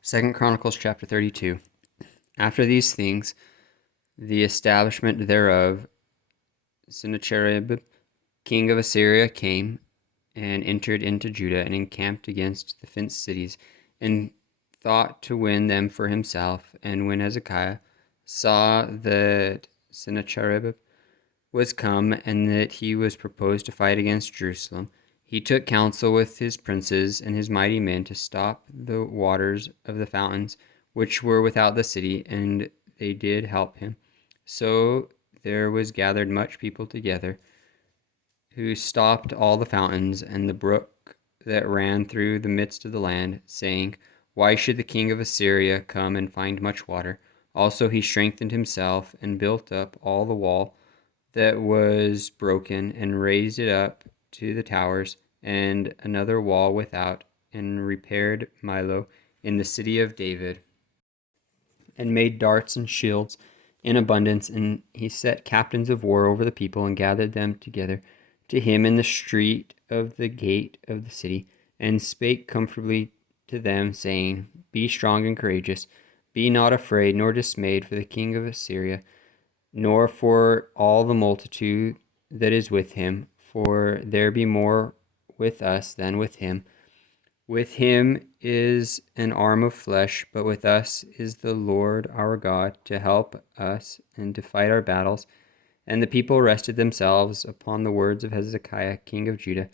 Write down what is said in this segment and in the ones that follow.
Second Chronicles chapter 32. After these things, the establishment thereof, Sennacherib, king of Assyria, came and entered into Judah and encamped against the fenced cities, and thought to win them for himself. And when Hezekiah saw that Sennacherib was come, and that he was proposed to fight against Jerusalem, he took counsel with his princes and his mighty men to stop the waters of the fountains which were without the city, and they did help him. So there was gathered much people together, who stopped all the fountains and the brook that ran through the midst of the land, saying, Why should the king of Assyria come and find much water? Also he strengthened himself and built up all the wall that was broken, and raised it up to the towers, and another wall without, and repaired Milo in the city of David, and made darts and shields in abundance. And he set captains of war over the people, and gathered them together to him in the street of the gate of the city, and spake comfortably to them, saying, Be strong and courageous, be not afraid nor dismayed for the king of Assyria, nor for all the multitude that is with him, for there be more with us than with him. With him is an arm of flesh, but with us is the Lord our God to help us and to fight our battles. And the people rested themselves upon the words of Hezekiah, king of Judah.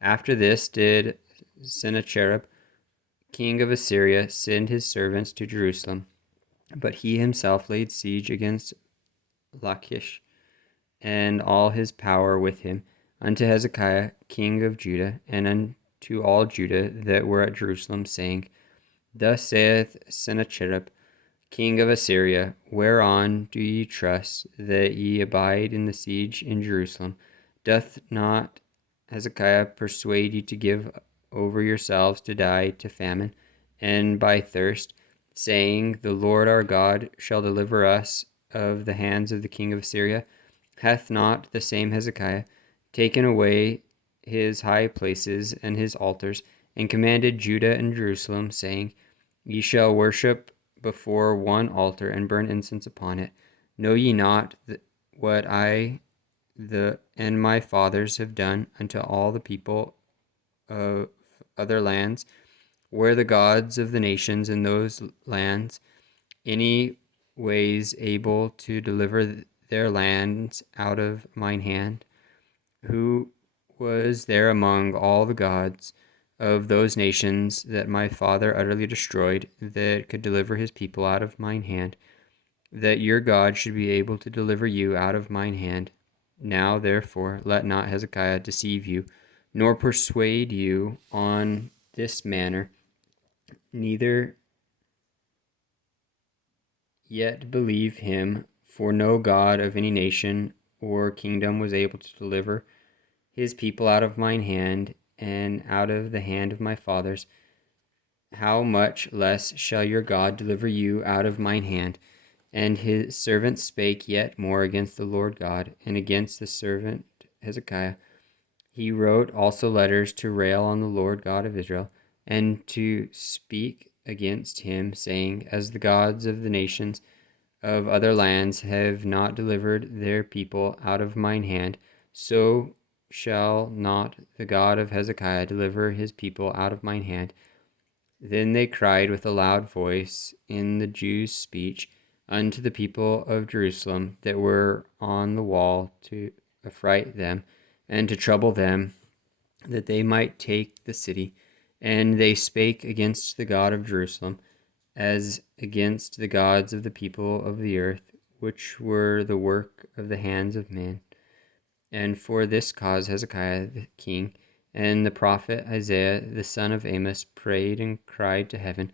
After this did Sennacherib, king of Assyria, send his servants to Jerusalem, but he himself laid siege against Lachish, and all his power with him, unto Hezekiah king of Judah, and unto all Judah that were at Jerusalem, saying, Thus saith Sennacherib, king of Assyria, Whereon do ye trust, that ye abide in the siege in Jerusalem? Doth not Hezekiah persuade you to give over yourselves to die to famine, and by thirst, saying, The Lord our God shall deliver us of the hands of the king of Assyria? Hath not the same Hezekiah taken away his high places and his altars, and commanded Judah and Jerusalem, saying, Ye shall worship before one altar, and burn incense upon it? Know ye not what I and my fathers have done unto all the people of other lands, where the gods of the nations in those lands any ways able to deliver their lands out of mine hand? Who was there among all the gods of those nations that my father utterly destroyed, that could deliver his people out of mine hand, that your God should be able to deliver you out of mine hand? Now therefore let not Hezekiah deceive you, nor persuade you on this manner, neither yet believe him, for no God of any nation or kingdom was able to deliver his people out of mine hand, and out of the hand of my fathers. How much less shall your God deliver you out of mine hand? And his servant spake yet more against the Lord God, and against the servant Hezekiah. He wrote also letters to rail on the Lord God of Israel, and to speak against him, saying, As the gods of the nations of other lands have not delivered their people out of mine hand, so shall not the God of Hezekiah deliver his people out of mine hand. Then they cried with a loud voice in the Jews' speech unto the people of Jerusalem that were on the wall, to affright them and to trouble them, that they might take the city. And they spake against the God of Jerusalem, as against the gods of the people of the earth, which were the work of the hands of men. And for this cause Hezekiah the king and the prophet Isaiah the son of Amos prayed and cried to heaven,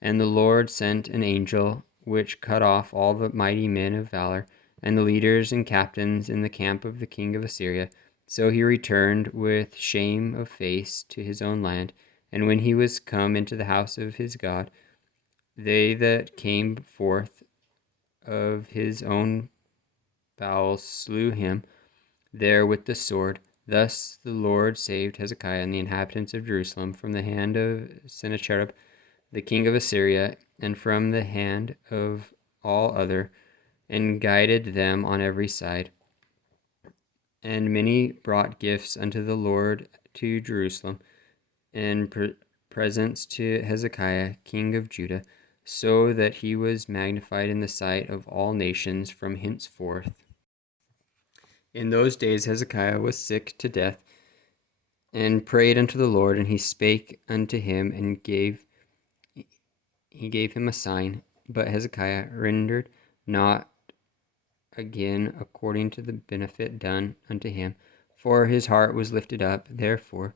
and the Lord sent an angel, which cut off all the mighty men of valor, and the leaders and captains in the camp of the king of Assyria. So he returned with shame of face to his own land. And when he was come into the house of his God, they that came forth of his own bowels slew him there with the sword. Thus the Lord saved Hezekiah and the inhabitants of Jerusalem from the hand of Sennacherib, the king of Assyria, and from the hand of all other, and guided them on every side. And many brought gifts unto the Lord to Jerusalem, and presents to Hezekiah, king of Judah, so that he was magnified in the sight of all nations from henceforth. In those days Hezekiah was sick to death, and prayed unto the Lord, and he spake unto him, and he gave him a sign. But Hezekiah rendered not again according to the benefit done unto him, for his heart was lifted up. Therefore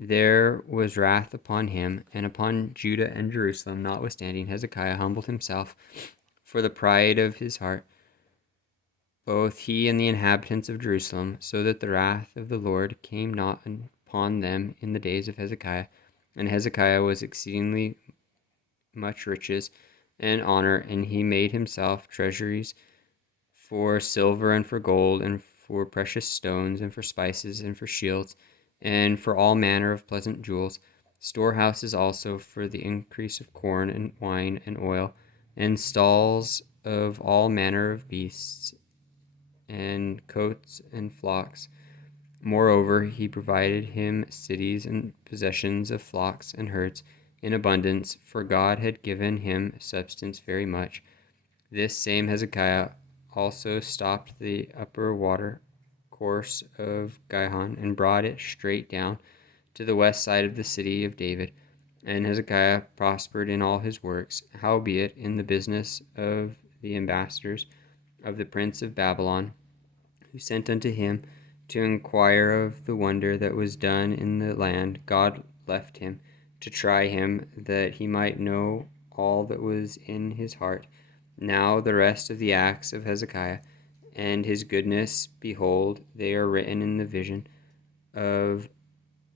there was wrath upon him and upon Judah and Jerusalem. Notwithstanding, Hezekiah humbled himself for the pride of his heart, both he and the inhabitants of Jerusalem, so that the wrath of the Lord came not upon them in the days of Hezekiah. And Hezekiah was exceedingly much riches and honor, and he made himself treasuries for silver and for gold and for precious stones and for spices and for shields and for all manner of pleasant jewels, storehouses also for the increase of corn and wine and oil, and stalls of all manner of beasts and coats and flocks. Moreover, he provided him cities and possessions of flocks and herds in abundance, for God had given him substance very much. This same Hezekiah also stopped the upper water course of Gihon and brought it straight down to the west side of the city of David. And Hezekiah prospered in all his works. Howbeit, in the business of the ambassadors of the prince of Babylon, who sent unto him to inquire of the wonder that was done in the land, God left him to try him, that he might know all that was in his heart. Now the rest of the acts of Hezekiah and his goodness, behold, they are written in the vision of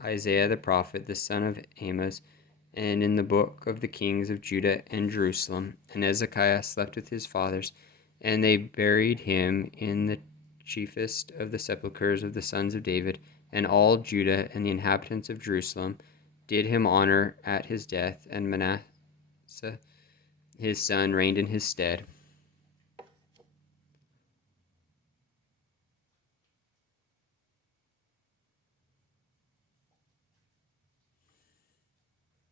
Isaiah the prophet, the son of Amoz, and in the book of the kings of Judah and Jerusalem. And Hezekiah slept with his fathers, and they buried him in the chiefest of the sepulchres of the sons of David. And all Judah and the inhabitants of Jerusalem did him honor at his death, and Manasseh his son reigned in his stead.